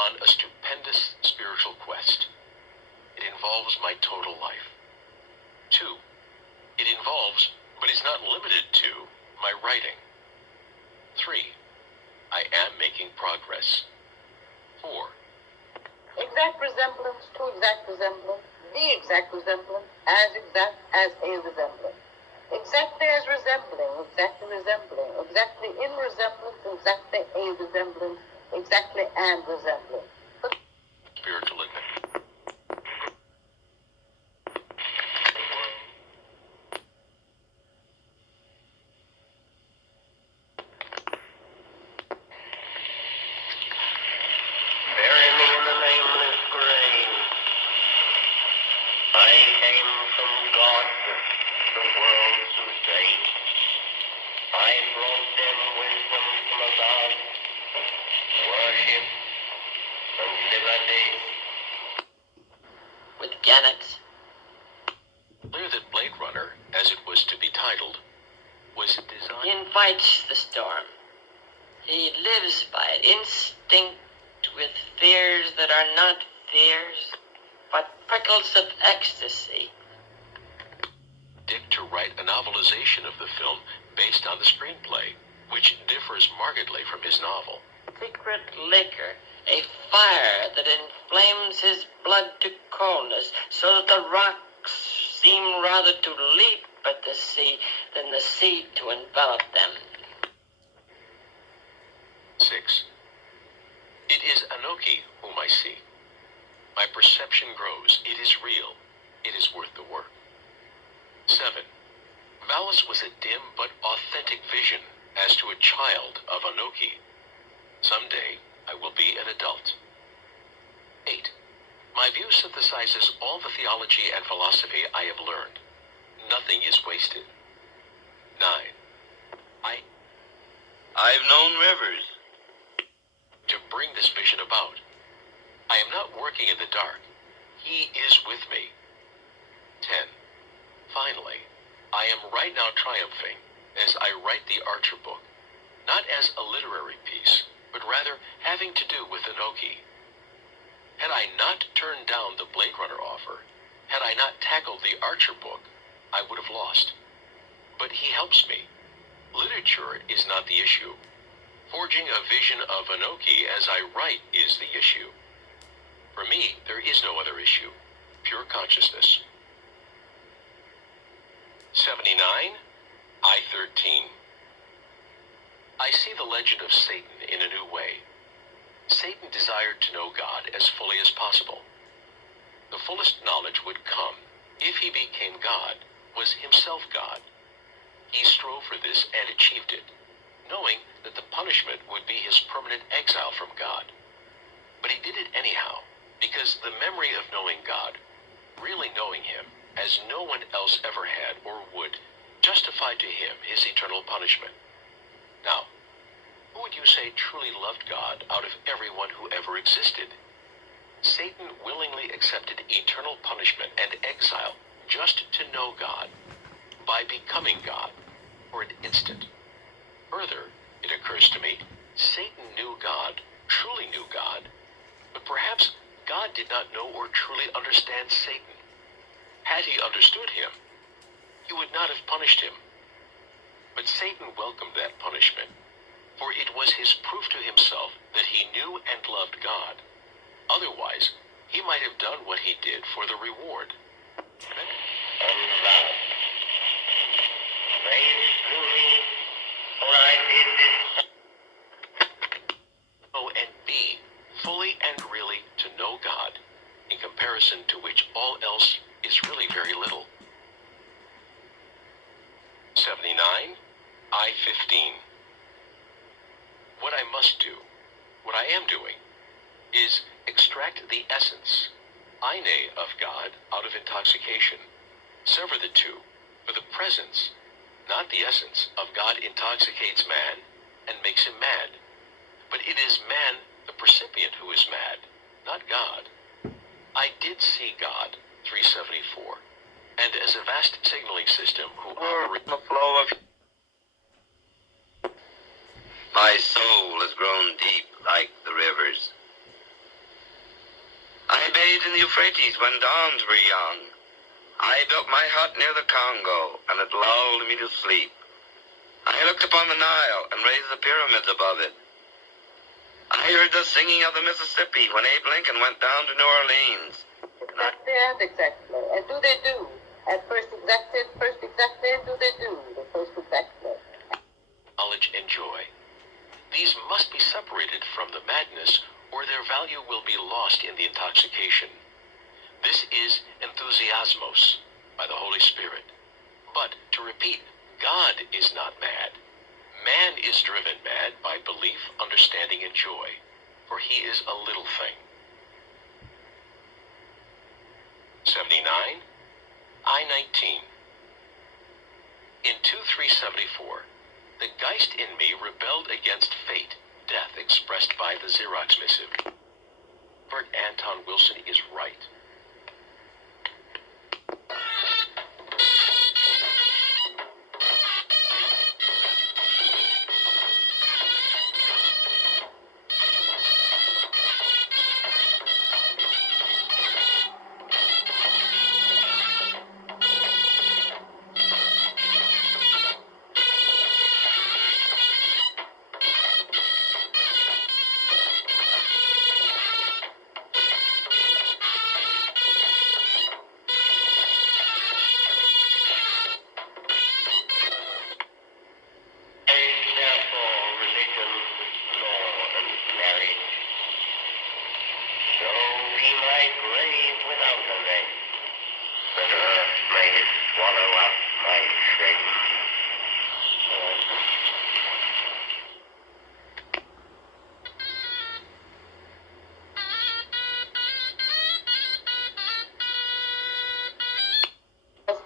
on a stupendous spiritual quest. It involves my total life. 2. It involves, but is not limited to, my writing. 3. I am making progress. 4. Exact resemblance to exact resemblance, the exact resemblance, as exact as a resemblance. Exactly as resembling, exactly resembling, exactly in resemblance, exactly a resemblance, exactly and resembling. Spiritual adventure. Bury me in the nameless grave. I came from God, the world's sake. I brought them wisdom from above, worship and liberty. With Gannett. Clear that Blade Runner, as it was to be titled, was He designed. invites the storm. He lives by it, instinct with fears that are not fears, but prickles of ecstasy. Dick to write a novelization of the film based on the screenplay, which differs markedly from his novel. Secret liquor, a fire that inflames his blood to coldness, so that the rocks seem rather to leap at the sea than the sea to envelop them. 6. It is Anoki whom I see. My perception grows. It is real. It is worth the work. 7. Malice was a dim but authentic vision as to a child of Anoki. Someday I will be an adult. 8. My view synthesizes all the theology and philosophy I have learned. Nothing is wasted. 9. I've known rivers. To bring this vision about. I am not working in the dark. He is with me. 10. Finally, I am right now triumphing as I write the Archer book, not as a literary piece, but rather having to do with Anoki. Had I not turned down the Blade Runner offer, had I not tackled the Archer book, I would have lost. But he helps me. Literature is not the issue. Forging a vision of Anoki as I write is the issue. For me, there is no other issue. Pure consciousness. 79. I-13. I see the legend of Satan in a new way. Satan desired to know God as fully as possible. The fullest knowledge would come, if he became God, was himself God. He strove for this and achieved it, knowing that the punishment would be his permanent exile from God. But he did it anyhow, because the memory of knowing God, really knowing him, as no one else ever had or would, justified to him his eternal punishment. Now, who would you say truly loved God out of everyone who ever existed? Satan willingly accepted eternal punishment and exile just to know God, by becoming God, for an instant. Further, it occurs to me, Satan knew God, truly knew God, but perhaps God did not know or truly understand Satan. Had he understood him, he would not have punished him. But Satan welcomed that punishment, for it was his proof to himself that he knew and loved God. Otherwise, he might have done what he did for the reward. Praise to me, for I did this. And be fully and really to know God, in comparison to which all else is really very little. 79. I-15. What I must do, what I am doing, is extract the essence, ine, of God out of intoxication, sever the two, for the presence, not the essence, of God intoxicates man and makes him mad. But it is man, the percipient, who is mad, not God. I did see God, 374, and as a vast signaling system who operates The flow of my soul has grown deep like the rivers. made in the Euphrates when dawns were young. I built my hut near the Congo, and it lulled me to sleep. I looked upon the Nile and raised the pyramids above it. I heard the singing of the Mississippi when Abe Lincoln went down to New Orleans. Exactly and exactly. And do they do? At first exactly, and do they do? The first exactly. Knowledge and joy. These must be separated from the madness, or their value will be lost in the intoxication. This is enthusiasmos by the Holy Spirit. But, to repeat, God is not mad. Man is driven mad by belief, understanding, and joy, for he is a little thing. 79. I-19. In 2374, the Geist in me rebelled against fate, death expressed by the Xerox missive. Robert Anton Wilson is right.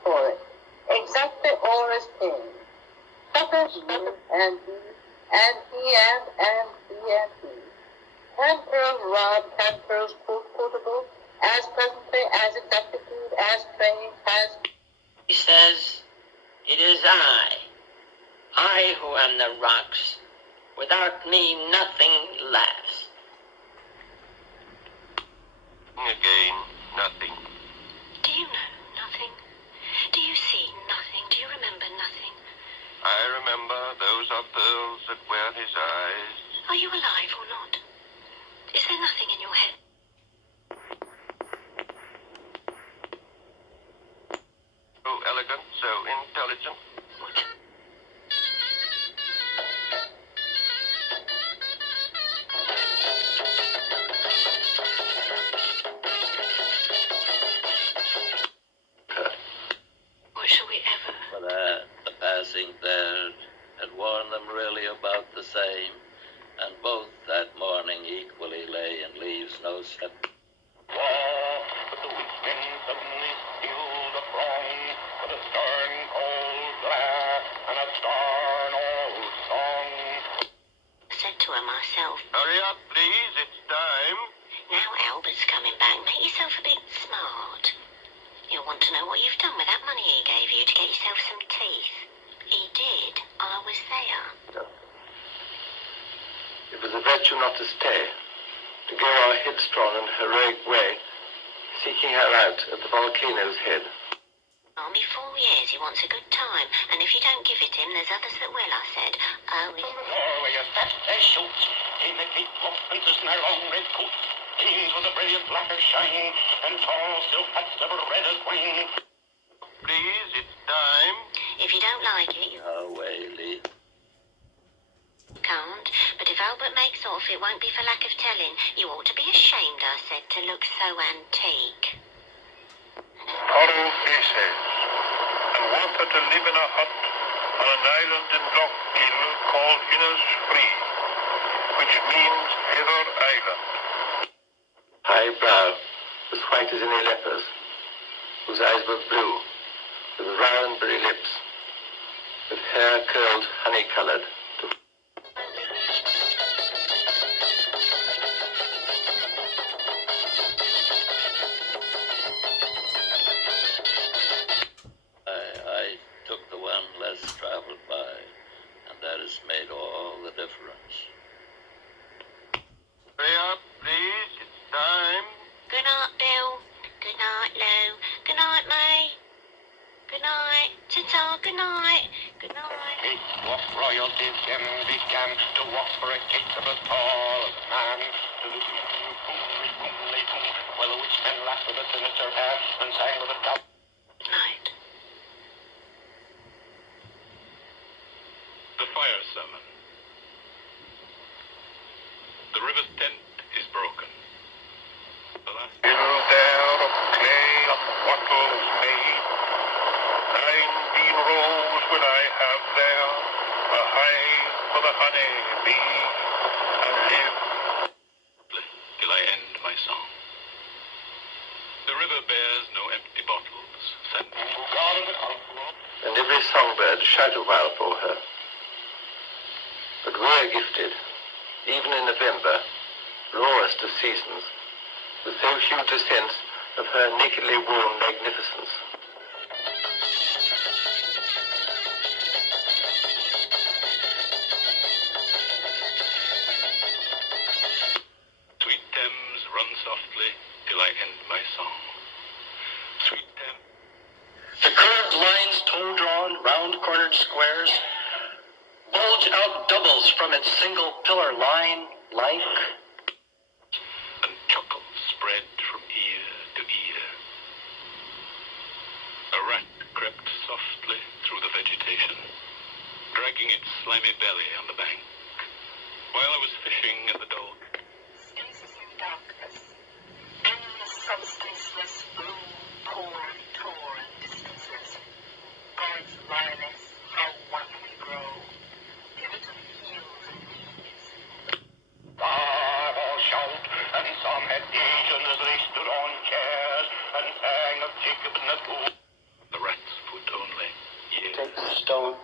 For it. Exactly or as king. And he, and he, and he, and he. Hand pearls robbed, hand pearls quotable, as presently, as exactitude, as train, as... He says, it is I who am the rocks. Without me, nothing laughs. Again, nothing. Do you know nothing? Do you see nothing? Do you remember nothing? I remember those are pearls that wear his eyes. Are you alive or not? Is there nothing in your head? So elegant, so intelligent. What? What shall we ever? But the passing there had warned them really about the same, and both that morning equally lay in leaves no step. But the weak men suddenly stilled the throng with a stern cold glare and a stern old song. I said to her myself, Hurry up, please, it's time. now Albert's coming back. Make yourself a bit smart. You'll want to know what you've done with that money he gave you to get yourself some teeth. He did. I was there. It was a virtue not to stay, to go our headstrong and heroic way, seeking her out at the volcano's head. Army 4 years, he wants a good time, and if you don't give it him, there's others that will, I said. Oh, Norway as fast as shoots, in the big buff princess in her long red coat, kings with a brilliant blacker shine, and tall silk hats of red as wine. Please, it's time. if you don't like it, you Away, Lee. can't. But if Albert makes off, it won't be for lack of telling. You ought to be ashamed, I said, to look so antique. Coral faces, and wanted to live in a hut on an island in Loch Gill called Innisfree, which means Heather Island. High brow, as white as any leper's, whose eyes were blue, with round berry lips, with hair curled honey-coloured. I took the one less traveled by, and that has made all the difference. Hurry up, please, it's time. Good night, Bill. for a case of a tall man. Well, the witchmen laughed with a sinister air and sang with a doubt. Night. The fire sermon. The river's tent is broken. The last Still there of clay and wattle is made. 19 rows will I have there, a hive for the honey bee, and live. till I end my song. The river bears no empty bottles. And every songbird shout a while for her. But we're gifted, even in November, rawest of seasons, with so huge a sense of her nakedly worn magnificence. Sweet Thames, run softly till I end my song. Sweet Thames. The curved lines toe-drawn, round-cornered squares bulge out doubles from its single pillar line like and chuckle spread from ear to ear. A rat crept softly through the vegetation, dragging its slimy belly on the bank. While I was fishing in the dull Spaces in darkness, endless substanceless blue, torn distances. God's lioness, how one we grow, pivotal heels and knees. All shout, and some had visions as they stood on chairs and sang of Jacob and the pool. the rat's foot only. Yes. takes a stone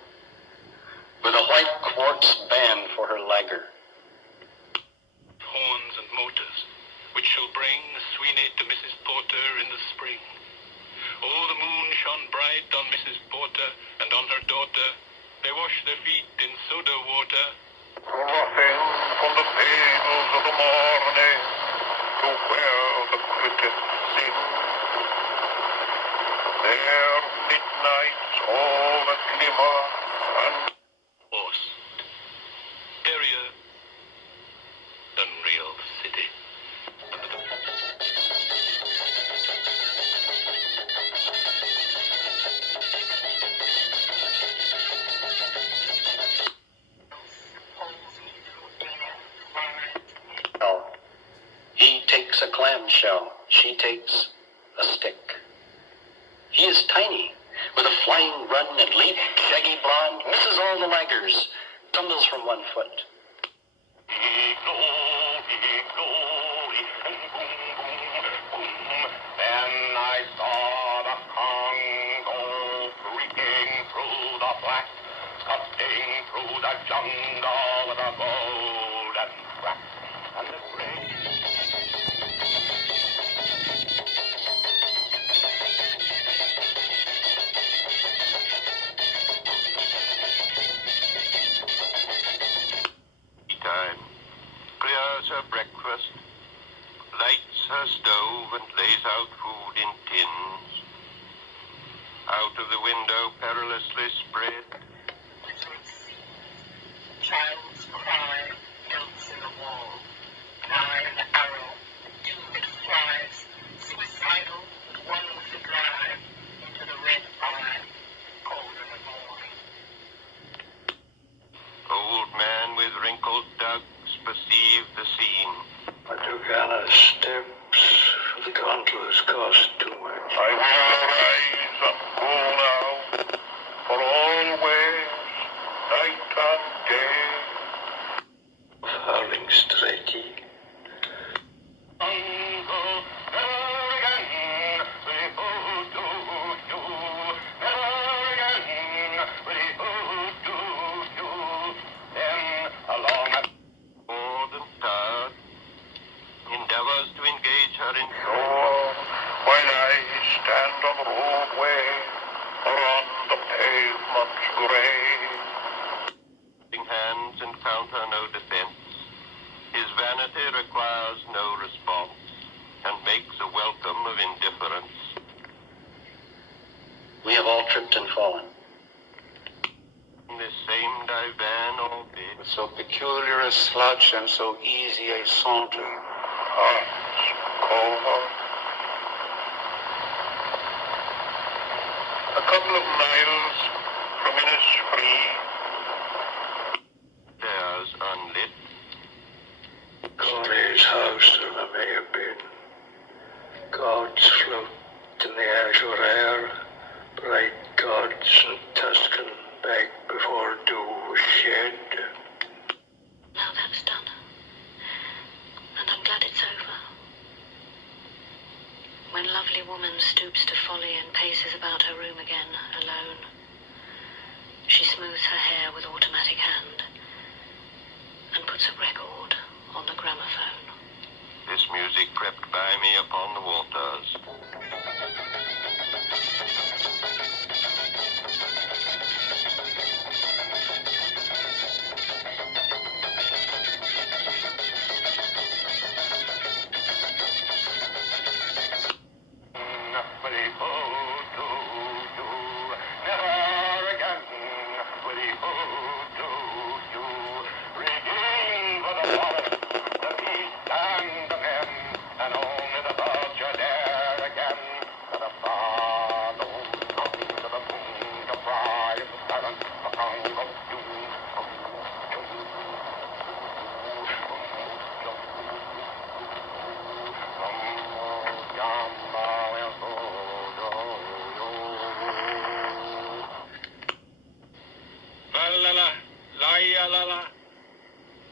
with a white quartz band for her lagger. Horns and motors, which shall bring Sweeney to Mrs. Porter in the spring. Oh, the moon shone bright on Mrs. Porter and on her daughter. They washed their feet in soda water. Frothing from the pails of the morning to where the crickets sing. There midnight's all the glimmer and Horse. Terrier. Unreal city. Palsy through air, flies. Oh. He takes a clamshell. She takes a stick. He is tiny, with a flying run and leap, shaggy blonde, misses all the laggers, tumbles from one foot. Glory, and boom, boom, boom. Then I saw the Congo creeping through the black, cutting through the jungle with a golden track. And the great time, clears her breakfast, lights her stove and lays out food in tins. Out of the window perilously spread, Glittering seas, child's cry, melts in the wall. Eye and arrow, doom it flies, suicidal, but one with the drive, into the red eye, cold in the morning. old man with wrinkled dugs perceived the scene. I took Anna's steps, for the gondolas cost too much. I will rise and go now, for always, night and day. Howling Stratey. Uncle, never again will he hold to you. Never again will he hold to you. Then along a More than tired, endeavors to engage her in shore, while I stand on the roadway, or on the pavement's grey. Hands encounter no defense. His vanity requires no response, and makes a welcome of indifference. We have all tripped and fallen. In this same divan, albeit with so peculiar peculiar a slouch and so easy a saunter. Hearts cold. A couple of miles from Innisfree. There's unlit. Corey's house, or there may have been. Gods float in the azure air, bright gods in Tuscan beg before dew was shed. Now that's done. And I'm glad it's over. When lovely woman stoops to folly and paces about her room again, alone, she smooths her hair with automatic hand and puts a record on the gramophone. This music crept by me upon the waters.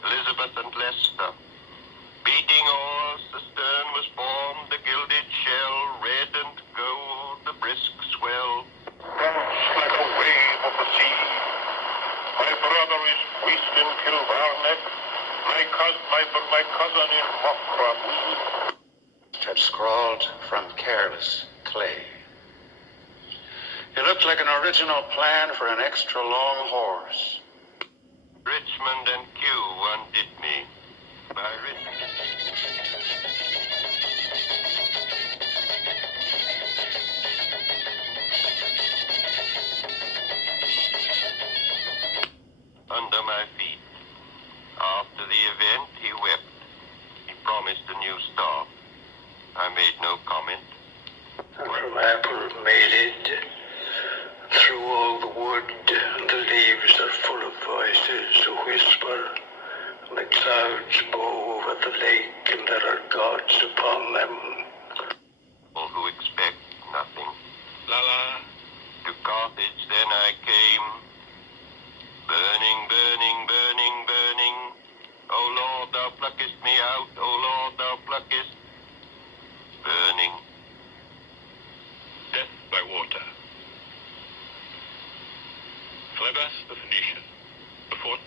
Elizabeth and Leicester. Beating oars, the stern was formed, the gilded shell, red and gold, the brisk swell. Dance like a wave of the sea. My brother is priest in Kilvarnet, my cousin in Mockramee. Had scrawled from careless clay. It looked like an original plan for an extra long horse. Richmond and Kew undid me. By Richmond. Under my feet. After the event, he wept. He promised a new start. I made no comment. And from apple mated, through all the wood, the leaves are full of voices who whisper, and the clouds bow over the lake, and there are gods upon them. All who expect nothing. Lala. To Carthage then I came. Burning, burning, burning, burning. O Lord, thou pluckest me out. O Lord, thou pluckest. Burning. Death by water. Phlebas the Phoenician. Before.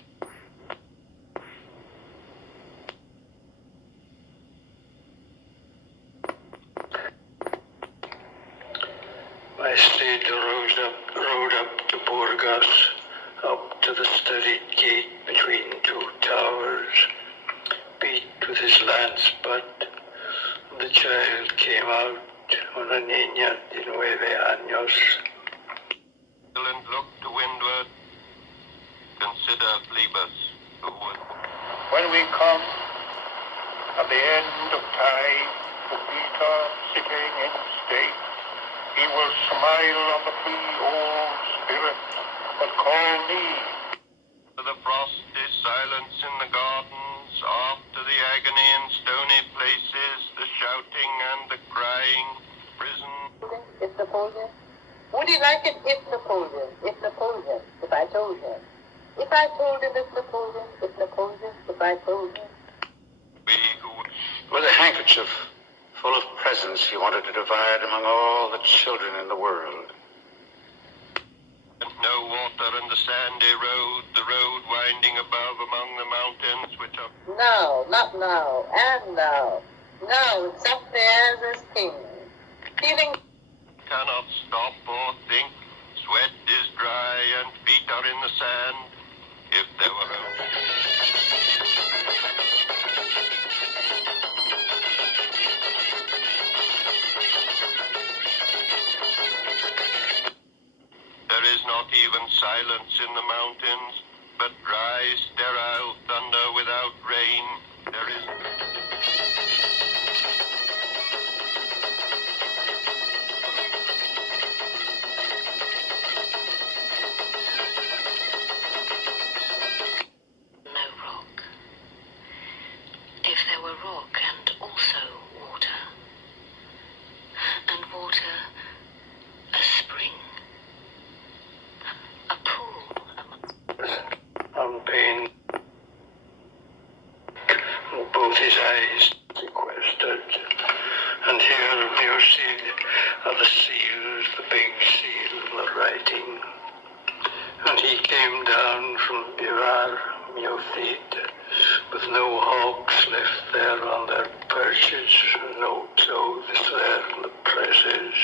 My steed rode up to Burgos, up to the studded gate between two towers, beat with his lance butt. The child came out, una niña de 9 años. And looked to windward. Consider Phlebas, who would. When we come at the end of time to Peter sitting in state, he will smile on the free old spirit, but call me. The frost is silence in the gardens, after the agony in stony places, the shouting and the crying, prison. It's Napoleon. Would he like it if Napoleon? If Napoleon, if I told him. If I told him it's Napoleon, if Napoleon, if I told him. We who With a handkerchief full of presents he wanted to divide among all the children in the world. and no water and the sandy road, the road winding above among the mountains which are. Now, not now, and now. Now, exactly as is king. Feeling Cannot stop or think. Sweat is dry and feet are in the sand. If there were only. There is not even silence in the mountains, but dry, sterile thunder. a rock and also water. And water, a spring, a pool. On pain, both his eyes sequestered. And here you see are the seals, the big seal, the writing. And he came down from Bivar, Muthid, with no hawks left there on their perches, no clothes there in the presses.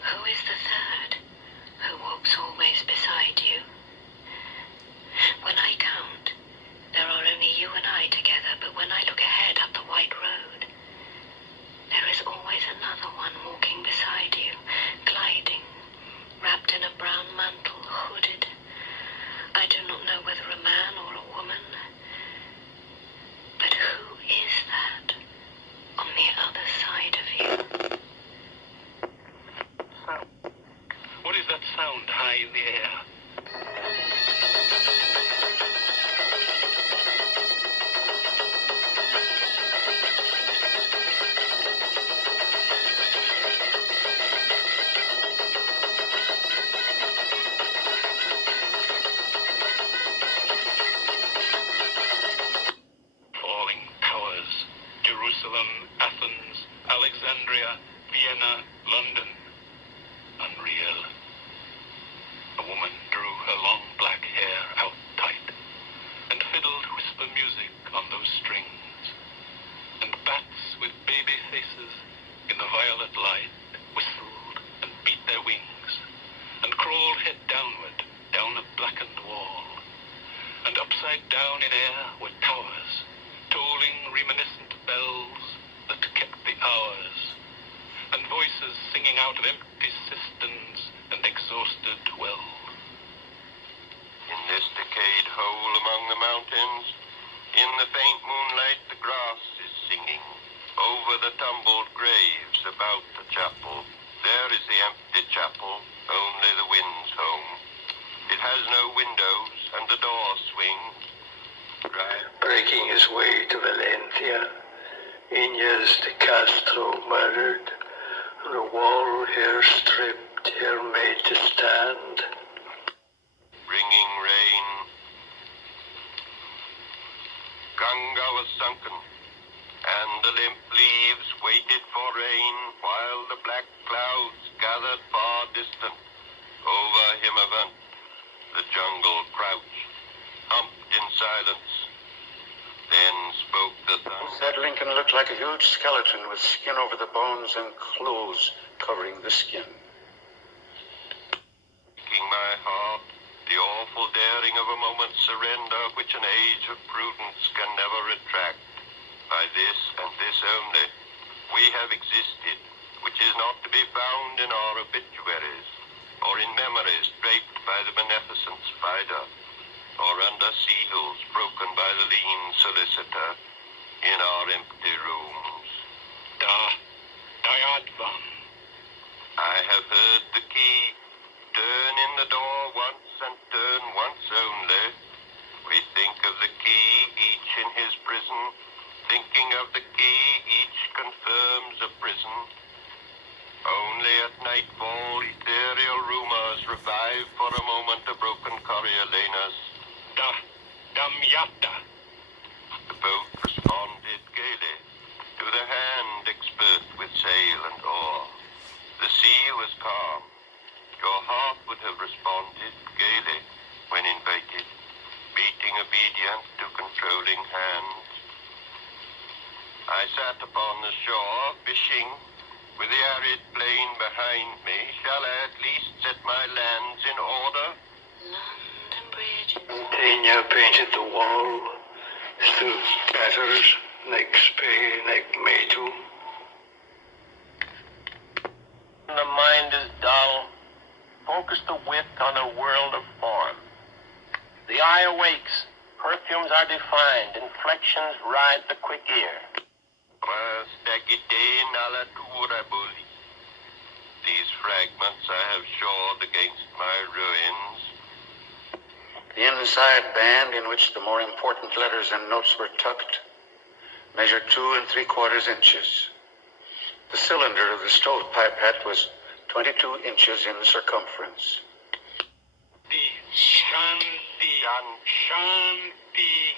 Who is the third, who walks always beside you? When I count, there are only you and I together, but when I look ahead up the white road, there is always another one walking beside you, gliding, wrapped in a brown mantle, hooded. I do not know whether a man or a woman, but who is that on the other side of you? Sound. What is that sound high in the air? Falling towers, Jerusalem, Athens, Alexandria, Vienna, London. Unreal. A woman drew her long black hair out tight and fiddled whisper music on those strings. And bats with baby faces in the violet light whistled and beat their wings and crawled head downward down a blackened wall. And upside down in air were towers, tolling reminiscent bells that kept the hours, and voices singing out of empty cisterns and exhausted wells. In this decayed hole among the mountains, in the faint moonlight the grass is singing. Over the tumbled graves about the chapel, there is the empty chapel, only the wind's home. It has no windows, and the door swings. Breaking his way to Valencia, Inez de Castro murdered, and a wall here stripped, here made to stand. Bringing rain. Ganga was sunken, and the limp leaves waited for rain, while the black clouds gathered far distant. Over Himavant, the jungle crouched, humped in silence. Then spoke the thunder. That Lincoln looked like a huge skeleton with skin over the bones and clothes covering the skin. Breaking my heart, the awful daring of a moment's surrender which an age of prudence can never retract. By this and this only, we have existed, which is not to be found in our obituaries, or in memories draped by the beneficent spider, or under seals broken by the lean solicitor in our empty rooms. Dayadvan. I have heard the key turn in the door once and turn once only. We think of the key, each in his prison. Thinking of the key, each confirms a prison. Only at nightfall, ethereal rumors revive for a moment a broken Coriolanus. Damyata. The boat responded gaily to the hand expert with sail and oar. The sea was calm. Your heart would have responded gaily when invited, beating obedient to controlling hands. I sat upon the shore, fishing, with the arid plain behind me. Shall I at least set my lands in order? London bridges. Tanya painted the wall, still tatters, next pay, next metu. The mind is dull. Focus the wit on a world of form. The eye awakes. Perfumes are defined. Inflections ride the quick ear. These fragments I have shored against my ruins. The inside band, in which the more important letters and notes were tucked, measured 2 3/4 inches. The cylinder of the stovepipe hat was 22 inches in circumference. Shanti. Shanti.